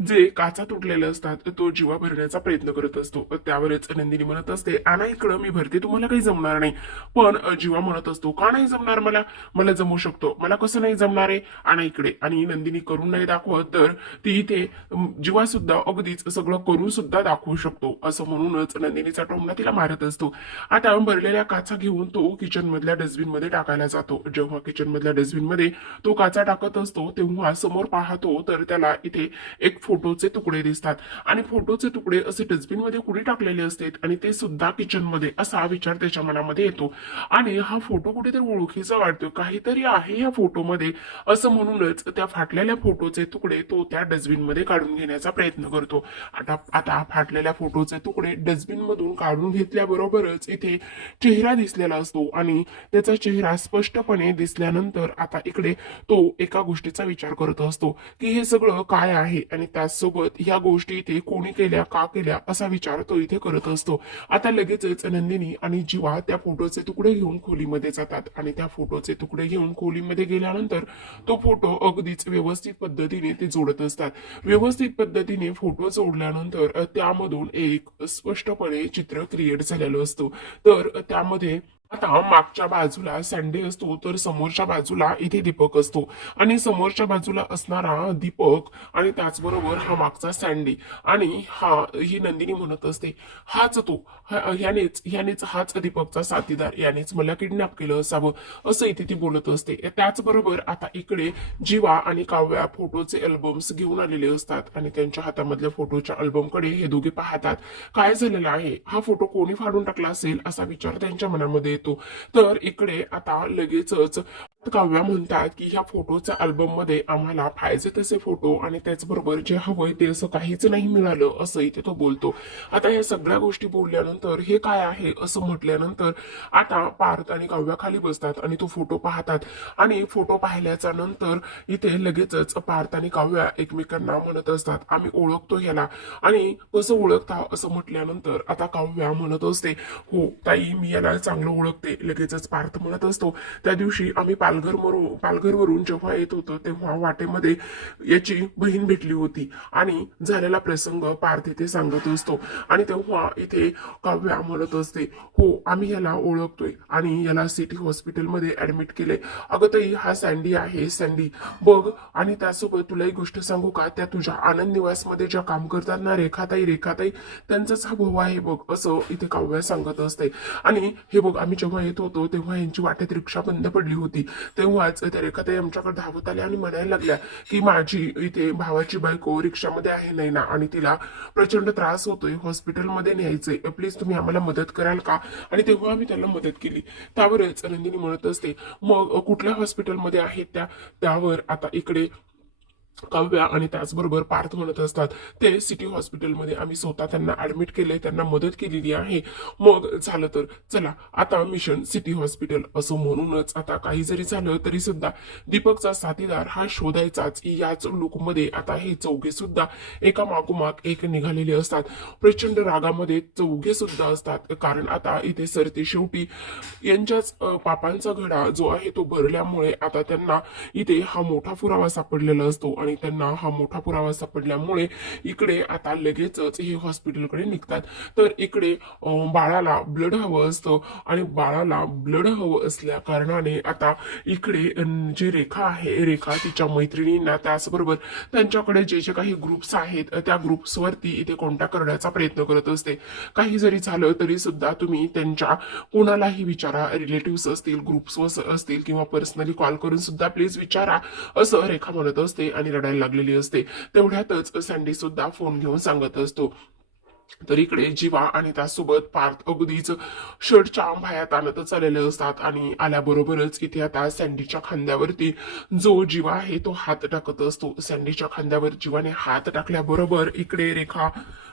जे काचा तुटलेले असतात तो जीवा भरण्याचा प्रयत्न करत असतो. त्यावरच नंदिनी म्हणत असते, आणा इकडं, मी भरते, तुम्हाला काही जमणार नाही. पण जीवा म्हणत असतो, का नाही जमणार, मला मला जमू शकतो, मला कसं नाही जमणार आहे, आणा इकडे. आणि नंदिनी करून नाही दाखवत तर ती इथे जीवा सुद्धा अगदीच सगळं करून सुद्धा दाखवू शकतो, असं म्हणूनच नंदिनीचा टोमणा तिला मारत असतो. आता भरलेल्या काचा घेऊन तो किचन मधल्या डस्टबिन मध्ये टाकायला जातो. जेव्हा किचन मधल्या डस्टबिन मध्ये तो काचा टाकत असतो तेव्हा समोर पाहतो तर त्याला इथे एक फोटोचे तुकडे दिसतात. आणि फोटोचे तुकडे असे डस्टबिन मध्ये कुठे टाकलेले असतात आणि ते सुद्धा किचन मध्ये, असा विचार त्याच्या मनामध्ये येतो. आणि हा फोटो कुठेतरी ओळखीचा वाटतो, काहीतरी आहे या फोटोमध्ये, असं म्हणूनच त्या फाटलेल्या फोटोचे तुकडे तो त्या डस्टबिन मध्ये काढून घेण्याचा प्रयत्न करतो. आता आता फाटलेल्या फोटोचे तुकडे डस्टबिन मधून काढून घेतल्याबरोबरच इथे चेहरा दिसलेला असतो आणि त्याचा चेहरा स्पष्टपणे दिसल्यानंतर आता इकडे तो एका गोष्टीचा विचार करत असतो की हे सगळं काय आहे आणि त्याचसोबत या गोष्टी इथे कोणी केल्या, का केल्या, असा विचार तो इथे करत असतो. आता लगेचच नंदिनी आणि जीवा त्या फोटोचे तुकडे घेऊन खोलीमध्ये जातात आणि त्या फोटोचे तुकडे घेऊन खोलीमध्ये गेल्यानंतर तो फोटो अगदीच व्यवस्थित पद्धतीने ते जोडत असतात. व्यवस्थित पद्धतीने फोटो जोडल्यानंतर त्यामधून एक स्पष्टपणे चित्र क्रिएट झालेलं असतो. तर त्यामध्ये आता मागच्या बाजूला सँडी असतो तर समोरच्या बाजूला इथे दीपक असतो. आणि समोरच्या बाजूला असणारा दीपक आणि त्याचबरोबर हा मागचा सँडी आणि ही नंदिनी म्हणत असते, हाच तो, ह्यानेच हाच दीपकचा साथीदार, यानेच मला किडनॅप केलं असावं, असं इथे ती बोलत असते. त्याचबरोबर आता इकडे जीवा आणि काव्या फोटोचे अल्बम्स घेऊन आलेले असतात आणि त्यांच्या हातामधल्या फोटोच्या अल्बमकडे हे दोघे पाहतात. काय झालेलं आहे, हा फोटो कोणी फाडून टाकला असेल असा विचार त्यांच्या मनामध्ये येतो. तर इकडे आता लगेचच काव्या म्हणतात की ह्या फोटोच्या अल्बम मध्ये आम्हाला पाहिजे तसे फोटो आणि त्याचबरोबर जे हवंय ते असं काहीच नाही मिळालं, असं इथे तो बोलतो. आता या सगळ्या गोष्टी बोलल्यानंतर हे काय आहे असं म्हटल्यानंतर आता पार्थ आणि काव्या खाली बसतात आणि तो फोटो पाहतात. आणि फोटो पाहिल्याच्या नंतर इथे लगेचच पार्थ आणि काव्या एकमेकांना म्हणत असतात, आम्ही ओळखतो ह्याला. आणि कसं ओळखता असं म्हटल्यानंतर आता काव्या म्हणत असते, हो ताई, मी याला चांगलं ओळखते. लगेचच पार्थ म्हणत असतो, त्या दिवशी आम्ही पालघरवरून जेव्हा येत होतो तेव्हा वाटेमध्ये याची बहीण भेटली होती आणि झालेला प्रसंग पार्थ इथे सांगत असतो. आणि तेव्हा इथे काव्या म्हणत असते, हो आम्ही याला ओळखतोय आणि याला सिटी हॉस्पिटलमध्ये ऍडमिट केले. अगं ताई, हा सँडी आहे, सँडी बघ. आणि त्यासोबत तुला एक गोष्ट सांगू का, त्या तुझ्या आनंद निवासमध्ये ज्या काम करतात ना, रेखाताई त्यांचाच हा भाऊ आहे बघ, असं इथे काव्या सांगत असते. आणि हे बघ, आम्ही जेव्हा येत होतो तेव्हा यांची वाटेत रिक्षा बंद पडली होती. तेव्हाच त्या रेखाताई आमच्याकडे धावत आल्या आणि म्हणायला लागल्या की माझी इथे भावाची बायको रिक्षामध्ये आहे नैना आणि तिला प्रचंड त्रास होतोय, हॉस्पिटलमध्ये न्यायचंय, प्लीज तुम्ही आम्हाला मदत कराल का. आणि तेव्हा आम्ही त्यांना मदत केली. त्यावरच नंदिनी म्हणत असते, मग कुठल्या हॉस्पिटलमध्ये आहेत त्यावर आता इकडे काव्या आणि त्याचबरोबर पार्थ म्हणत असतात, ते सिटी हॉस्पिटलमध्ये आम्ही स्वतः त्यांना ऍडमिट केलंय, त्यांना मदत केलेली आहे. मग झालं तर चला आता मिशन सिटी हॉस्पिटल, असं म्हणूनच आता काही जरी झालं तरी सुद्धा दीपकचा साथीदार हा शोधायचाच, याच लुकमध्ये आता हे चौघे सुद्धा एका मागोमाग एक निघालेले असतात. प्रचंड रागामध्ये चौघे सुद्धा असतात, कारण आता इथे सरते शेवटी यांच्याच पापांचा घडा जो आहे तो भरल्यामुळे आता त्यांना इथे हा मोठा पुरावा सापडलेला असतो. आणि त्यांना हा मोठा पुरावा सापडल्यामुळे इकडे आता लगेचच हे हॉस्पिटलकडे निघतात. तर इकडे बाळाला ब्लड हवं असतं आणि बाळाला ब्लड हवं असल्या कारणाने आता इकडे जी रेखा आहे, रेखा तिच्या मैत्रिणींना त्याचबरोबर त्यांच्याकडे जे जे काही ग्रुप्स आहेत त्या ग्रुप्सवरती इथे कॉन्टॅक्ट करण्याचा प्रयत्न करत असते. काही जरी झालं तरी सुद्धा तुम्ही त्यांच्या कोणालाही विचारा, रिलेटिव्ह असतील, ग्रुप्स असतील किंवा पर्सनली कॉल करून सुद्धा प्लीज विचारा, असं रेखा म्हणत असते आणि रडायला लागलेली असते. तेवढ्यातच सँडी सुद्धा फोन घेऊन सांगत असतो. तर इकडे जीवा आणि त्यासोबत पार्थ अगदीच शर्टच्या बाह्यात आणतच आलेले असतात आणि आल्याबरोबरच इथे आता सँडीच्या खांद्यावरती जो जीवा आहे तो हात टाकत असतो. सँडीच्या खांद्यावर जीवाने हात टाकल्याबरोबर इकडे रेखा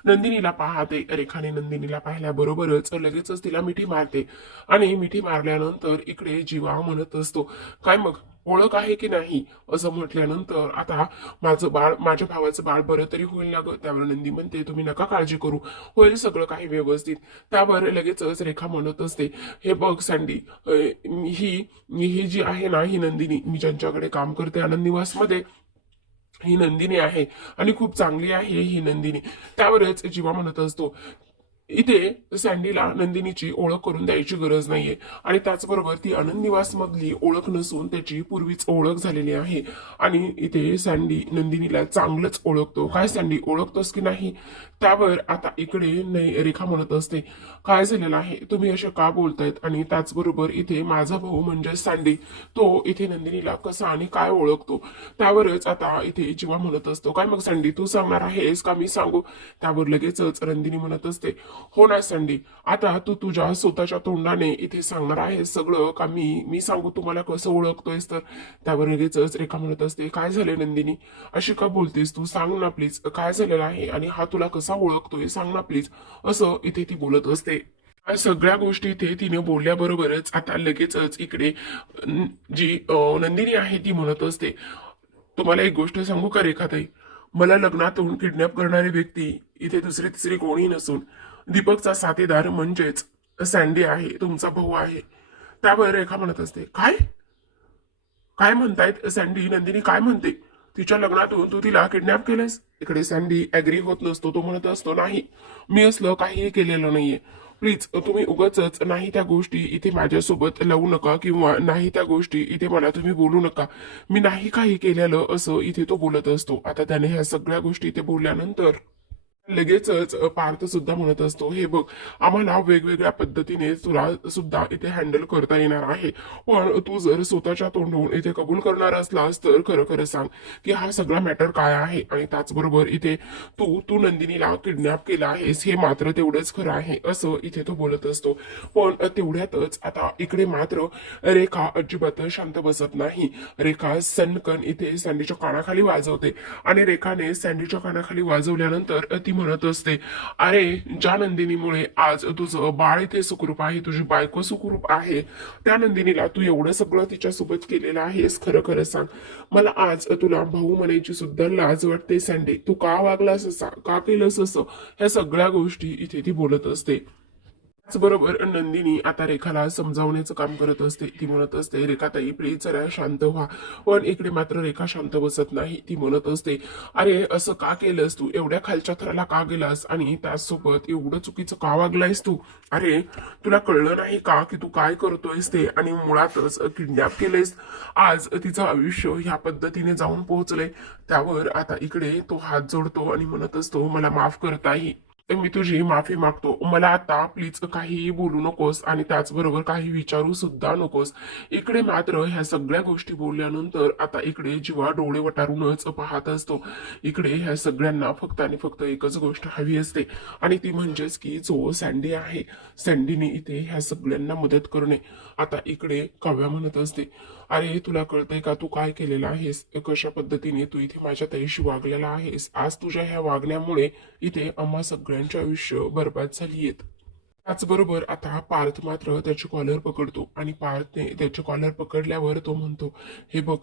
नंदिनीला पाहते. रेखाने नंदिनीला पाहिल्याबरोबरच लगेचच तिला मिठी मारते आणि मिठी मारल्यानंतर इकडे जीवा म्हणत असतो, काय मग ओळख आहे की नाही, असं म्हटल्यानंतर आता माझ्या भावाचं बाळ बरं तरी होईल ना ग. त्यावर नंदी म्हणते, तुम्ही नका काळजी करू, होईल सगळं काही व्यवस्थित. त्यावर लगेचच रेखा म्हणत असते, हे बघ सँडी, ही ही जी आहे ना, ही नंदिनी, मी ज्यांच्याकडे काम करते आनंद निवासमध्ये, ही नंदिनी आहे आणि खूप चांगली आहे ही नंदिनी. त्यावरच जीवा म्हणत असतो, इथे सँडीला नंदिनीची ओळख करून द्यायची गरज नाहीये आणि त्याचबरोबर ती आनंद निवास मधली ओळख नसून त्याची पूर्वीच ओळख झालेली आहे. आणि इथे सँडी नंदिनीला चांगलंच ओळखतो. काय सँडी ओळखतोस की नाही? त्यावर आता इकडे रेखा म्हणत असते, काय झालेलं आहे, तुम्ही असे का बोलतायत? आणि त्याचबरोबर इथे माझा भाऊ म्हणजे सँडी, तो इथे नंदिनीला कसा आणि काय ओळखतो? त्यावरच आता इथे जीवा म्हणत असतो, काय मग सँडी तू सांगणार आहेस का मी सांगू? त्यावर लगेचच नंदिनी म्हणत असते, हो ना संडी, आता तू तुझ्या स्वतःच्या तोंडाने इथे सांगणार आहेस सगळं का मी सांगू तुम्हाला कसं ओळखतोयस तर? त्यावर लगेचच रेखा म्हणत असते, काय झाले नंदिनी, अशी का बोलतेस तू? सांग ना प्लीज, काय झालेलं आहे आणि हा तुला कसा ओळखतोय, सांग ना प्लीज. असं इथे ती बोलत असते. या सगळ्या गोष्टी इथे तिने बोलल्याबरोबरच आता लगेचच इकडे जी नंदिनी आहे ती म्हणत असते, तुम्हाला एक गोष्ट सांगू का रेखाताई, मला लग्नातून किडनॅप करणारी व्यक्ती इथे दुसरी तिसरी कोणी नसून दीपकचा साथीदार म्हणजेच सँडी आहे, तुमचा भाऊ आहे. त्यावर रेखा म्हणत असते, काय काय म्हणतायत सँडी? नंदिनी काय म्हणते? तिच्या लग्नातून तू तिला किडनॅप केलंस? इकडे सँडी ऍग्री होत नसतो. तो म्हणत असतो, नाही मी असलं काहीही केलेलं नाहीये. प्लीज तुम्ही उगाचच नाही त्या गोष्टी इथे माझ्यासोबत लावू नका किंवा नाही त्या गोष्टी इथे मला तुम्ही बोलू नका. मी नाही काही केलेलं असं इथे तो बोलत असतो. आता त्याने ह्या सगळ्या गोष्टी इथे बोलल्यानंतर लगेचच पार्थ सुद्धा म्हणत असतो, हे बघ आम्हाला वेगवेगळ्या पद्धतीने तुला सुद्धा इथे हँडल करता येणार आहे, पण तू जर स्वतःच्या तोंडून इथे कबूल करणार असलास तर खरं खरं सांग की हा सगळा मॅटर काय आहे. आणि त्याचबरोबर इथे तू तू नंदिनीला किडनॅप केला आहेस हे मात्र तेवढंच खरं आहे असं इथे तो बोलत असतो. पण तेवढ्यातच आता इकडे मात्र रेखा अजिबात शांत बसत नाही. रेखा सनकन इथे सँडीच्या कानाखाली वाजवते आणि रेखाने सँडीच्या कानाखाली वाजवल्यानंतर ती म्हणत असते, अरे ज्या नंदिनीमुळे आज तुझं बाळ इथे सुखरूप आहे, तुझी बायको सुखरूप आहे, त्या नंदिनीला तू एवढं सगळं तिच्यासोबत केलेलं आहेस, खरं खरं सांग मला आज तुला भाऊ म्हणायची सुद्धा लाज वाटते सँडी. तू का वागलास असा, का केलंस असं? ह्या सगळ्या गोष्टी इथे ती बोलत असते. त्याचबरोबर नंदिनी आता रेखाला समजावण्याचं काम करत असते. ती म्हणत असते, रेखाताई प्लीज जरा शांत व्हा. पण इकडे मात्र रेखा शांत बसत नाही. ती म्हणत असते, अरे असं का केलंस तू? एवढ्या खालच्या थराला का गेलास आणि त्यासोबत एवढं चुकीचं का वागलायस तू? अरे तुला कळलं नाही का की तू काय करतोयस ते? आणि मुळातच किडनॅप केलंयस. आज तिचं आयुष्य ह्या पद्धतीने जाऊन पोहोचलंय. त्यावर आता इकडे तो हात जोडतो आणि म्हणत असतो, मला माफ करताही मी तुझी माफी मागतो. मला आता प्लीज काहीही बोलू नकोस आणि त्याचबरोबर काही विचारू सुद्धा नकोस. इकडे मात्र ह्या सगळ्या गोष्टी बोलल्यानंतर आता इकडे जीवा डोळे वटारूनच पाहत असतो. इकडे ह्या सगळ्यांना फक्त आणि फक्त एकच गोष्ट हवी असते आणि ती म्हणजेच की जो सँडी आहे, सँडीने इथे ह्या सगळ्यांना मदत करणे. आता इकडे काव्या म्हणत असते, अरे तुला कळतंय का तू काय केलेलं आहेस? कशा पद्धतीने तू इथे माझ्या ताईशी वागलेला आहेस? आज तुझ्या ह्या वागण्यामुळे इथे आम्हा सगळ्यांचे आयुष्य बर्बाद झालीयेत. त्याचबरोबर आता पार्थ मात्र त्याची कॉलर पकडतो आणि पार्थने त्याची कॉलर पकडल्यावर तो म्हणतो, हे बघ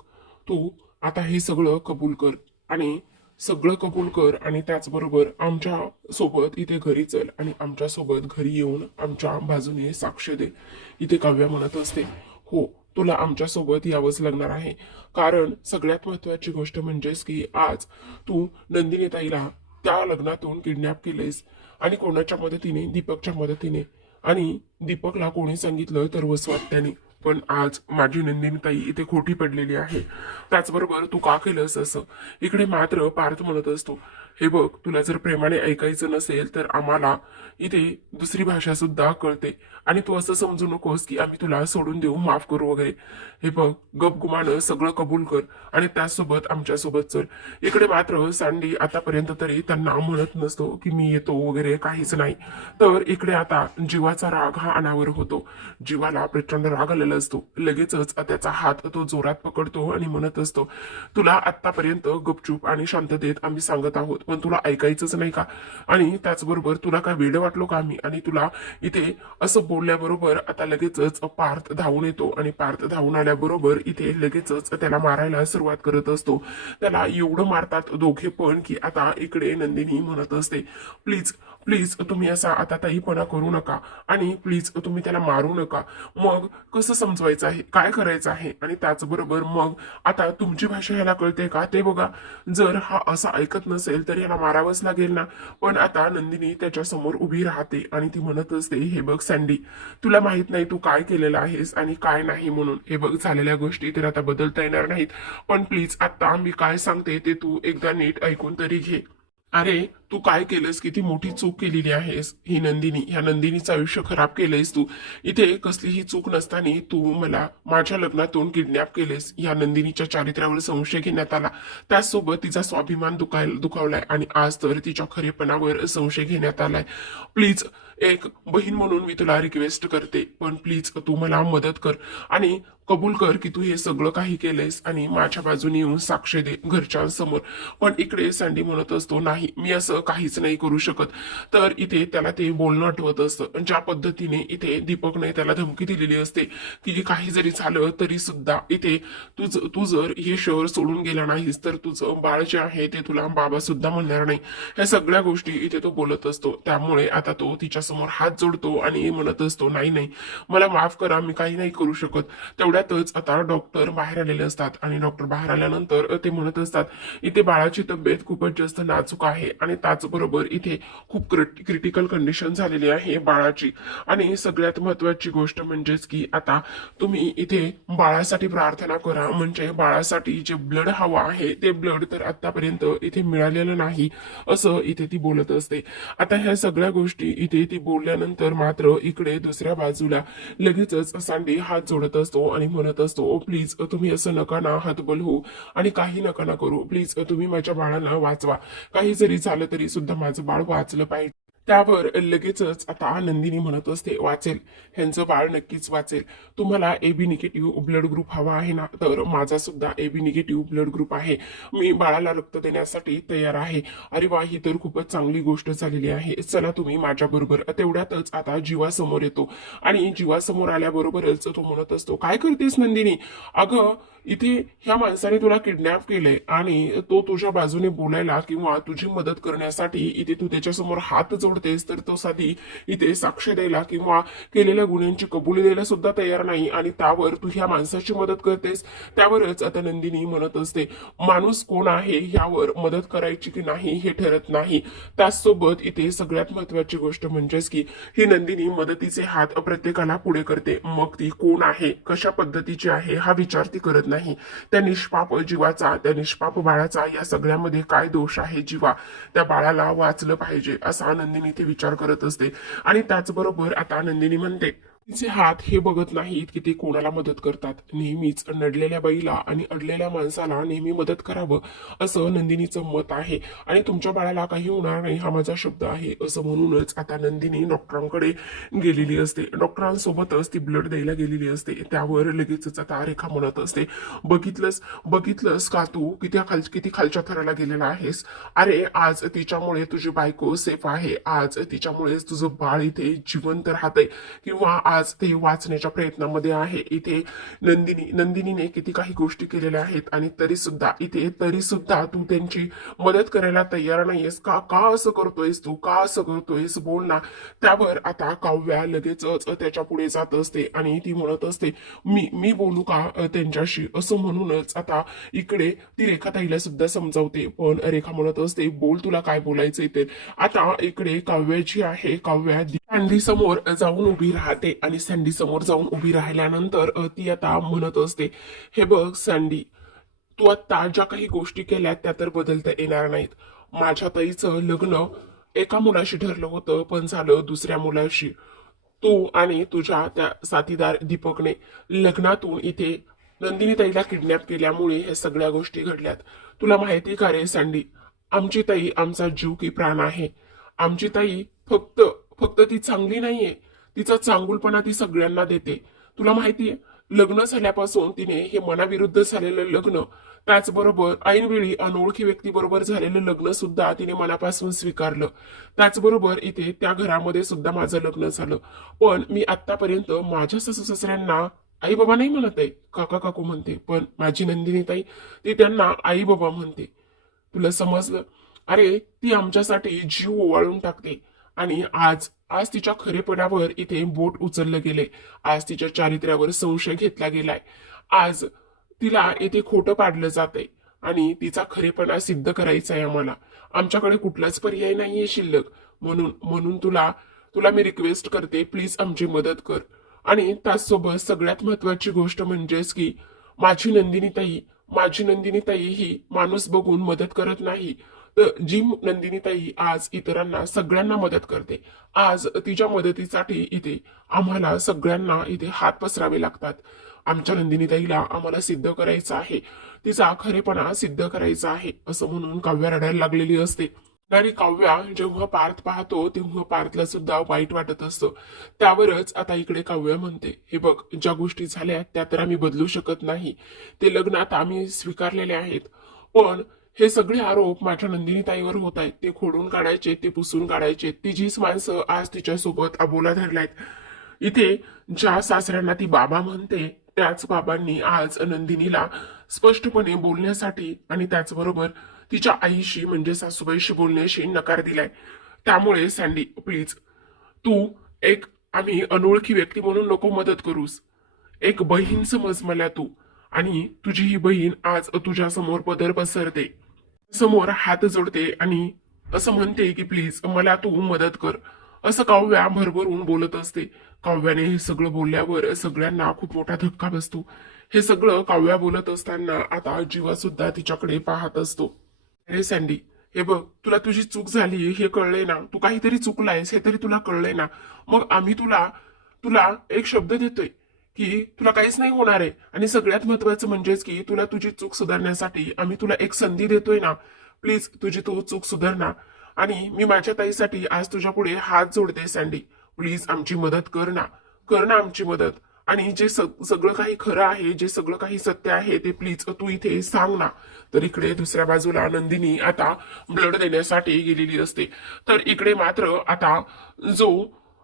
तू आता हे सगळं कबूल कर आणि सगळं कबूल कर आणि त्याचबरोबर आमच्या सोबत इथे घरी चल आणि आमच्या सोबत घरी येऊन आमच्या बाजूने साक्ष दे. इथे काव्या म्हणत असते, हो तुला आमच्या सोबत यावंच लागणार आहे, कारण सगळ्यात महत्वाची गोष्ट म्हणजेच की आज तू नंदिनी ताईला त्या लग्नातून किडनॅप केलेस आणि कोणाच्या मदतीने? दीपकच्या मदतीने. आणि दीपकला कोणी सांगितलं तर वसवात्याने. पण आज माझी नंदिनी ताई इथे खोटी पडलेली आहे. त्याचबरोबर तू का केलंस असं? इकडे मात्र पार्थ म्हणत असतो, हे बघ तुला जर प्रेमाने ऐकायचं नसेल तर आम्हाला इथे दुसरी भाषा सुद्धा कळते आणि तू असं समजू नकोस की आम्ही तुला सोडून देऊ, माफ करू वगैरे. हे बघ गप गुमानं सगळं कबूल कर आणि त्याचसोबत आमच्यासोबत चल. इकडे मात्र सँडी आतापर्यंत तरी त्यांना म्हणत नसतो की मी येतो वगैरे, काहीच नाही. तर इकडे आता जीवाचा राग हा अनावर होतो. जीवाला प्रचंड राग आलेला असतो. लगेचच त्याचा हात तो जोरात पकडतो आणि म्हणत असतो, तुला आतापर्यंत गपचूप आणि शांततेत आम्ही सांगत आहोत पण तुला ऐकायचंच नाही का? आणि त्याचबरोबर तुला काय वेड वाटलो का आम्ही? आणि तुला इथे असं बोलल्याबरोबर आता लगेचच पार्थ धावून येतो आणि पार्थ धावून आल्याबरोबर इथे लगेचच त्याला मारायला सुरुवात करत असतो. त्याला एवढं मारतात दोघे पण की आता इकडे नंदिनी म्हणत असते, प्लीज प्लीज तुम्ही असा आता ताईपणा करू नका आणि प्लीज तुम्ही त्याला मारू नका. मग कसं समजवायचं आहे, काय करायचं आहे. आणि त्याचबरोबर मग आता तुमची भाषा ह्याला कळते का ते बघा. जर हा असं ऐकत नसेल तर याला मारावंच लागेल ना. पण आता नंदिनी त्याच्या समोर उभी राहते आणि ती म्हणत असते, हे बघ सँडी, तुला माहित नाही तू काय केलेलं आहेस आणि काय नाही म्हणून. हे बघ, झालेल्या गोष्टी तर आता बदलता येणार नाहीत, पण प्लीज आता मी काय सांगते ते तू एकदा नीट ऐकून तरी घे. अरे, तू काय केलंस, किती मोठी चूक केलेली आहेस. ही नंदिनी, ह्या नंदिनीचं आयुष्य खराब केलंयस तू. इथे कसलीही चूक नसताना तू मला माझ्या लग्नातून किडनॅप केलेस. ह्या नंदिनीच्या चारित्र्यावर संशय घेण्यात आला, त्याचसोबत तिचा स्वाभिमान दुखावलाय आणि आज तर तिच्या खरेपणावर संशय घेण्यात आलाय. प्लीज, एक बहीण म्हणून मी तुला रिक्वेस्ट करते, पण प्लीज तू मला मदत कर आणि कबूल कर की तू हे सगळं काही केलंयस आणि माझ्या बाजूने येऊन साक्ष दे घरच्यांसमोर. पण इकडे सँडी म्हणत असतो, नाही, मी असं काहीच नाही करू शकत. तर इथे त्याला ते बोलणं आठवत असतं, ज्या पद्धतीने इथे दीपकने त्याला धमकी दिलेली असते की काही जरी झालं तरी सुद्धा इथे तू जर हे शहर सोडून गेला नाहीस तर तुझं बाळ जे आहे ते तुला बाबा सुद्धा म्हणणार नाही. ह्या सगळ्या गोष्टी इथे तो बोलत असतो. त्यामुळे आता तो तिच्या समोर हात जोडतो आणि म्हणत असतो, नाही नाही, मला माफ करा, मी काही नाही करू शकत. तेवढ्यातच आता डॉक्टर बाहेर आलेले असतात आणि डॉक्टर बाहेर आल्यानंतर ते म्हणत असतात, इथे बाळाची तब्येत खूपच जास्त नाजूक आहे आणि त्याचबरोबर इथे खूप क्रिटिकल कंडिशन झालेली आहे बाळाची. आणि सगळ्यात महत्वाची गोष्ट म्हणजेच की आता तुम्ही इथे बाळासाठी प्रार्थना करा, म्हणजे बाळासाठी जे ब्लड हवं आहे ते ब्लड तर आतापर्यंत इथे मिळालेलं नाही, असं इथे ती बोलत असते. आता ह्या सगळ्या गोष्टी इथे ती बोलल्यानंतर मात्र इकडे दुसऱ्या बाजूला लगेचच सँडी हात जोडत असतो आणि म्हणत असतो, ओ प्लीज तुम्ही असं नका ना हतबल होऊ आणि काही नका ना करू. प्लीज तुम्ही माझ्या बाळाला वाचवा. काही जरी झालं तरी सुद्धा माझं बाळ वाचलं पाहिजे. त्यावर लगेचच आता नंदिनी म्हणत असते, वाचेल, ह्यांचं बाळ नक्कीच वाचेल. तुम्हाला एबी निगेटिव्ह ब्लड ग्रुप हवा आहे ना, तर माझा सुद्धा एबी निगेटिव्ह ब्लड ग्रुप आहे. मी बाळाला रक्त देण्यासाठी तयार आहे. अरे वा, ही तर खूपच चांगली गोष्ट झालेली आहे. चला तुम्ही माझ्या बरोबर. तेवढ्यातच आता जीवा समोर येतो आणि जीवा समोर आल्याबरोबरच तो म्हणत असतो, काय करतेस नंदिनी? अगं, इथे ह्या माणसाने तुला किडनॅप केलंय आणि तो तुझ्या बाजूने बोलायला किंवा तुझी मदत करण्यासाठी इथे तू त्याच्यासमोर हात जोडतेस, तर तो साधी इथे साक्ष द्यायला किंवा केलेल्या गुन्ह्यांची कबुली द्यायला सुद्धा तयार नाही आणि त्यावर तू ह्या माणसाची मदत करतेस. त्यावरच आता नंदिनी म्हणत असते, माणूस कोण आहे ह्यावर मदत करायची की नाही हे ठरत नाही. त्याचसोबत इथे सगळ्यात महत्वाची गोष्ट म्हणजेच की ही नंदिनी मदतीचे हात प्रत्येकाला पुढे करते. मग ती कोण आहे, कशा पद्धतीची आहे हा विचार ती करत नाही. त्या निष्पाप जीवाचा, त्या निष्पाप बाळाचा या सगळ्यामध्ये काय दोष आहे. जीवा, त्या बाळाला वाचलं पाहिजे असा नंदिनी ते विचार करत असते. आणि त्याचबरोबर आता नंदिनी म्हणते, तिचे हात हे बघत नाहीत की ते कोणाला मदत करतात. नेहमीच नडलेल्या बाईला आणि अडलेल्या माणसाला नेहमी मदत करावं असं नंदिनीचं मत आहे आणि तुमच्या बाळाला काही होणार नाही हा माझा शब्द आहे असं म्हणूनच आता नंदिनी डॉक्टरांकडे गेलेली असते. डॉक्टरांसोबतच ती ब्लड द्यायला गेलेली असते. त्यावर लगेचच आता रेखा म्हणत असते, बघितलंस का तू किती खालच्या थराला गेलेला आहेस. अरे, आज तिच्यामुळे तुझी बायको सेफ आहे. आज तिच्यामुळेच तुझं बाळ इथे जिवंत राहतंय किंवा आज ते वाचण्याच्या प्रयत्नामध्ये आहे. इथे नंदिनीने किती काही गोष्टी केलेल्या आहेत आणि तरी सुद्धा तू त्यांची मदत करायला तयार नाहीयेस का? का असं करतोयस तू? का असं करतोयस? बोल ना. त्यावर आता काव्या लगेचच त्याच्या पुढे जात असते आणि ती म्हणत असते, मी बोलू का त्यांच्याशी? असं म्हणूनच आता इकडे ती रेखाताईला सुद्धा समजावते, पण रेखा म्हणत असते, बोल, तुला काय बोलायचंय ते. आता इकडे काव्या जी आहे, काव्या सँडी समोर जाऊन उभी राहते आणि सँडी समोर जाऊन उभी राहिल्यानंतर ती आता म्हणत असते, हे बघ सँडी, तू आता ज्या काही गोष्टी केल्या त्या तर बदलता येणार नाहीत. माझ्या ताईचं लग्न एका मुलाशी ठरलं होतं, पण झालं दुसऱ्या मुलाशी. तू आणि तुझ्या त्या साथीदार दीपकने लग्नातून इथे नंदिनी ताईला किडनॅप केल्यामुळे हे सगळ्या गोष्टी घडल्यात. तुला माहिती का रे सँडी, आमची ताई आमचा जीव की प्राण आहे. आमची ताई फक्त फक्त ती चांगली नाहीये, तिचा चांगुलपणा ती सगळ्यांना देते. तुला माहितीये, लग्न झाल्यापासून तिने हे मनाविरुद्ध झालेलं लग्न, त्याचबरोबर ऐनवेळी अनोळखी व्यक्तीबरोबर झालेलं लग्न सुद्धा तिने मनापासून स्वीकारलं. त्याचबरोबर इथे त्या घरामध्ये सुद्धा माझं लग्न झालं, पण मी आतापर्यंत माझ्या सासू सासऱ्यांना आई बाबा नाही म्हणत आहे, काका काकू म्हणते, पण माझी नंदिनी ताई ती त्यांना आई बाबा म्हणते. तुला समजलं? अरे, ती आमच्यासाठी जीव ओवाळून टाकते आणि आज आज तिच्या खरेपणावर इथे बोट उचललं गेले. आज तिच्या चारित्र्यावर संशय घेतला गेलाय. आज तिला इथे खोटं पाडलं जातंय आणि तिचा खरेपणा सिद्ध करायचा आहे आम्हाला. आमच्याकडे कुठलाच पर्याय नाहीये शिल्लक. म्हणून म्हणून तुला तुला मी रिक्वेस्ट करते, प्लीज आमची मदत कर. आणि त्याचसोबत सगळ्यात महत्वाची गोष्ट म्हणजेच की माझी नंदिनी ताई ही माणूस बघून मदत करत नाही. तर जी नंदिनी ताई आज इतरांना सगळ्यांना मदत करते, आज तिच्या मदतीसाठी इथे आम्हाला सगळ्यांना इथे हात पसरावे लागतात. आमच्या नंदिनी ताईला आम्हाला सिद्ध करायचं आहे, तिचा खरेपणा सिद्ध करायचा आहे असं म्हणून काव्या रडायला लागलेली असते. आणि काव्या जेव्हा पार्थ पाहतो तेव्हा पार्थला सुद्धा वाईट वाटत असतं. त्यावरच आता इकडे काव्या म्हणते, हे बघ, ज्या गोष्टी झाल्या त्या तर आम्ही बदलू शकत नाही, ते लग्नात आम्ही स्वीकारलेले आहेत. पण हे सगळे आरोप माझ्या नंदिनी ताईवर होत आहेत, ते खोडून काढायचे, ते पुसून काढायचे. ती जीच माणसं आज तिच्यासोबत अबोला धरलायत. इथे ज्या सासऱ्यांना ती बाबा म्हणते त्याच बाबांनी आज नंदिनीला स्पष्टपणे बोलण्यासाठी आणि त्याचबरोबर तिच्या आईशी म्हणजे सासूबाईशी बोलण्याशी नकार दिलाय. त्यामुळे सँडी प्लीज, तू एक आम्ही अनोळखी व्यक्ती म्हणून नको मदत करूस. एक बहीण समज मला तू. आणि तुझी ही बहीण आज तुझ्या समोर पदर पसरते, समोर हात जोडते आणि असं म्हणते की प्लीज मला तू मदत कर. असं काव्या भरभरून बोलत असते. काव्याने हे सगळं बोलल्यावर सगळ्यांना खूप मोठा धक्का बसतो. हे सगळं काव्या बोलत असताना आता जीवा सुद्धा तिच्याकडे पाहत असतो. अरे सँडी, हे बघ, तुला तुझी चूक झाली हे कळलंय ना, तू काहीतरी चुकलायस हे तरी तुला कळलंय ना. मग आम्ही तुला तुला एक शब्द देतोय की तुला काहीच नाही होणार आहे. आणि सगळ्यात महत्वाचं म्हणजेच की तुला तुझी चूक सुधारण्यासाठी आम्ही तुला एक संधी देतोय ना. प्लीज तुझी तू चूक सुधार ना. आणि मी माझ्या ताईसाठी आज तुझ्या पुढे हात जोडते सँडी. प्लीज आमची मदत कर ना, कर ना आमची मदत. आणि जे सगळं काही खरं आहे, जे सगळं काही सत्य आहे ते प्लीज तू इथे सांग ना. तर इकडे दुसऱ्या बाजूला नंदिनी आता ब्लड देण्यासाठी गेलेली असते. तर इकडे मात्र आता जो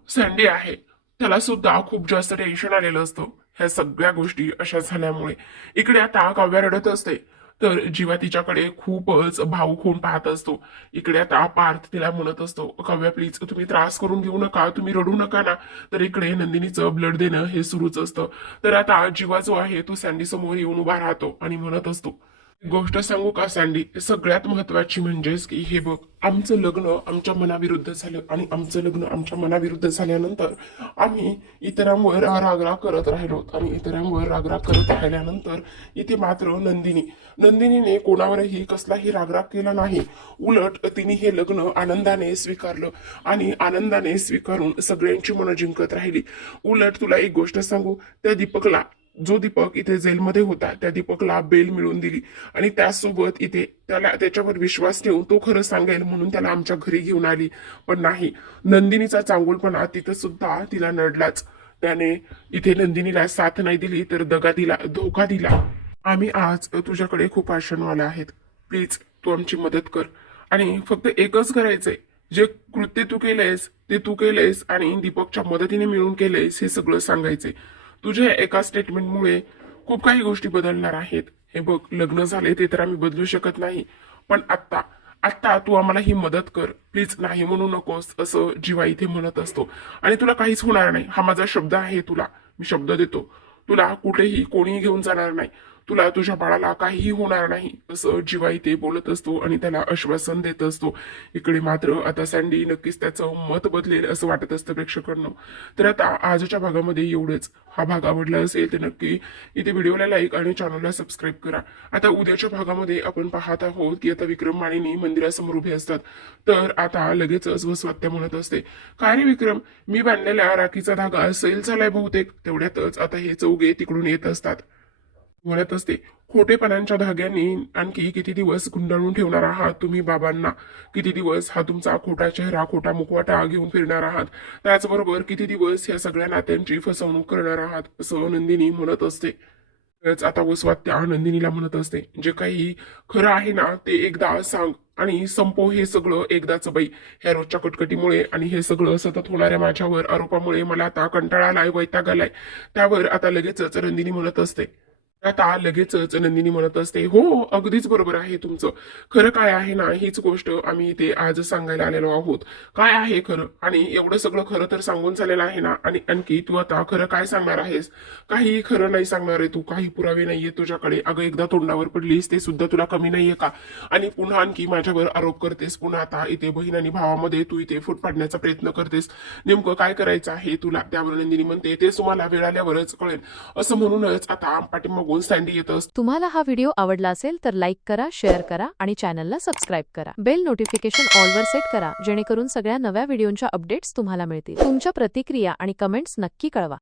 सँडी आहे त्याला सुद्धा खूप जास्त टेन्शन आलेलं असतं ह्या सगळ्या गोष्टी अशा झाल्यामुळे. इकडे आता काव्या रडत असते तर जीवा तिच्याकडे खूपच भावूक होऊन पाहत असतो. इकडे आता पार्थ तिला म्हणत असतो, काव्या प्लीज तुम्ही त्रास करून घेऊ नका, तुम्ही रडू नका ना. तर इकडे नंदिनीचं ब्लड देणं हे सुरूच असतं. तर आता जीवा जो आहे तो सँडी समोर येऊन उभा राहतो आणि म्हणत असतो, गोष्ट सांगू का सँडी, सगळ्यात महत्वाची म्हणजेच की हे बघ, आमचं लग्न आमच्या मनाविरुद्ध झालं आणि आमचं लग्न आमच्या मनाविरुद्ध झाल्यानंतर आम्ही इतरांवर रागराग करत राहिलो आणि इतरांवर रागराग करत राहिल्यानंतर इथे मात्र नंदिनीने कोणावरही कसलाही रागराग केला नाही. उलट तिने हे लग्न आनंदाने स्वीकारलं आणि आनंदाने स्वीकारून सगळ्यांची मनं जिंकत राहिली. उलट तुला एक गोष्ट सांगू, त्या दीपकला, जो दीपक इथे जेलमध्ये होता त्या दीपकला बेल मिळवून दिली आणि त्यासोबत इथे त्याच्यावर विश्वास ठेवून तो खरं सांगेल म्हणून त्याला आमच्या घरी घेऊन आली. पण नाही, नंदिनीचा चांगुलपणा तिथं सुद्धा तिला नडलाच. त्याने इथे नंदिनीला साथ नाही दिली तर दगा दिला, धोका दिला. आम्ही आज तुझ्याकडे खूप आशनवाला आहेत, प्लीज तू आमची मदत कर. आणि फक्त एकच करायचंय, जे कृत्य तू केलंयस ते तू केलंयस आणि दीपकच्या मदतीने मिळून केलंयस हे सगळं सांगायचंय. तुझ्या एका स्टेटमेंटमुळे खूप काही गोष्टी बदलणार आहेत. हे बघ, लग्न झाले ते तर आम्ही बदलू शकत नाही, पण आत्ता आत्ता तू आम्हाला ही मदत कर प्लीज, नाही म्हणू नकोस असं जीवा इथे म्हणत असतो. आणि तुला काहीच होणार नाही, हा माझा शब्द आहे, तुला मी शब्द देतो, तुला कुठेही कोणीही घेऊन जाणार नाही, तुला तुझ्या बाळाला काहीही होणार नाही असं जीवा इथे बोलत असतो आणि त्याला आश्वासन देत असतो. इकडे मात्र आता सँडी नक्कीच त्याचं मत बदलेल असं वाटत असतं प्रेक्षकांना. तर आता आजच्या भागामध्ये एवढंच. हा भाग आवडला असेल तर नक्की इथे व्हिडिओला लाईक आणि चॅनलला सबस्क्राईब करा. आता उद्याच्या भागामध्ये आपण पाहत आहोत की आता विक्रम मानिनी मंदिरासमोर उभे असतात. तर आता लगेचच वसवात्या म्हणत असते, काय रे विक्रम, मी बांधलेला राखीचा धागा सैल झालाय बहुतेक. तेवढ्यातच आता हे चौघे तिकडून येत असतात. म्हणत असते, खोटेपणांच्या धाग्यांनी आणखी किती दिवस गुंडाळून ठेवणार आहात तुम्ही बाबांना? किती दिवस हा तुमचा खोटा चेहरा, खोटा मुखवाटा घेऊन फिरणार आहात? त्याचबरोबर किती दिवस या सगळ्या नात्यांची फसवणूक करणार आहात असं नंदिनी म्हणत असते. आता वसवात्या नंदिनीला म्हणत असते, जे काही खरं आहे ना ते एकदा सांग आणि संपव हे सगळं एकदाच बाई. ह्या रोजच्या कटकटीमुळे आणि हे सगळं सतत होणाऱ्या माझ्यावर आरोपामुळे मला आता कंटाळा आलाय, वैताग आलाय. त्यावर आता लगेचच नंदिनी म्हणत असते, आता लगेचच नंदिनी म्हणत असते, हो अगदीच बरोबर आहे तुमचं. खरं काय आहे ना, हीच गोष्ट आम्ही इथे आज सांगायला आलेलो आहोत. काय आहे खरं? आणि एवढं सगळं खरं तर सांगून झालेलं आहे ना, आणि आणखी तू आता खरं काय सांगणार आहेस? काही खरं नाही सांगणार आहे तू, काही पुरावे नाहीये तुझ्याकडे. अगं एकदा तोंडावर पडलीस ते सुद्धा तुला कमी नाहीये का? आणि पुन्हा आणखी माझ्यावर आरोप करतेस. पुन्हा आता इथे बहीण आणि भावामध्ये तू इथे फूट पाडण्याचा प्रयत्न करतेस. नेमकं काय करायचं आहे तुला? त्यावर नंदिनी म्हणते, ते तुम्हाला वेळ आल्यावरच कळेल. असं म्हणूनच आता पाठीमागून सँडी येत असते. तुम्हाला हा व्हिडिओ आवडला असेल तर लाईक करा, शेअर करा आणि चॅनलला सबस्क्राईब करा. बेल नोटिफिकेशन ऑलवर सेट करा जेणेकरून सगळ्या नव्या व्हिडिओंच्या अपडेट्स तुम्हाला मिळतील. तुमच्या प्रतिक्रिया आणि कमेंट्स नक्की कळवा.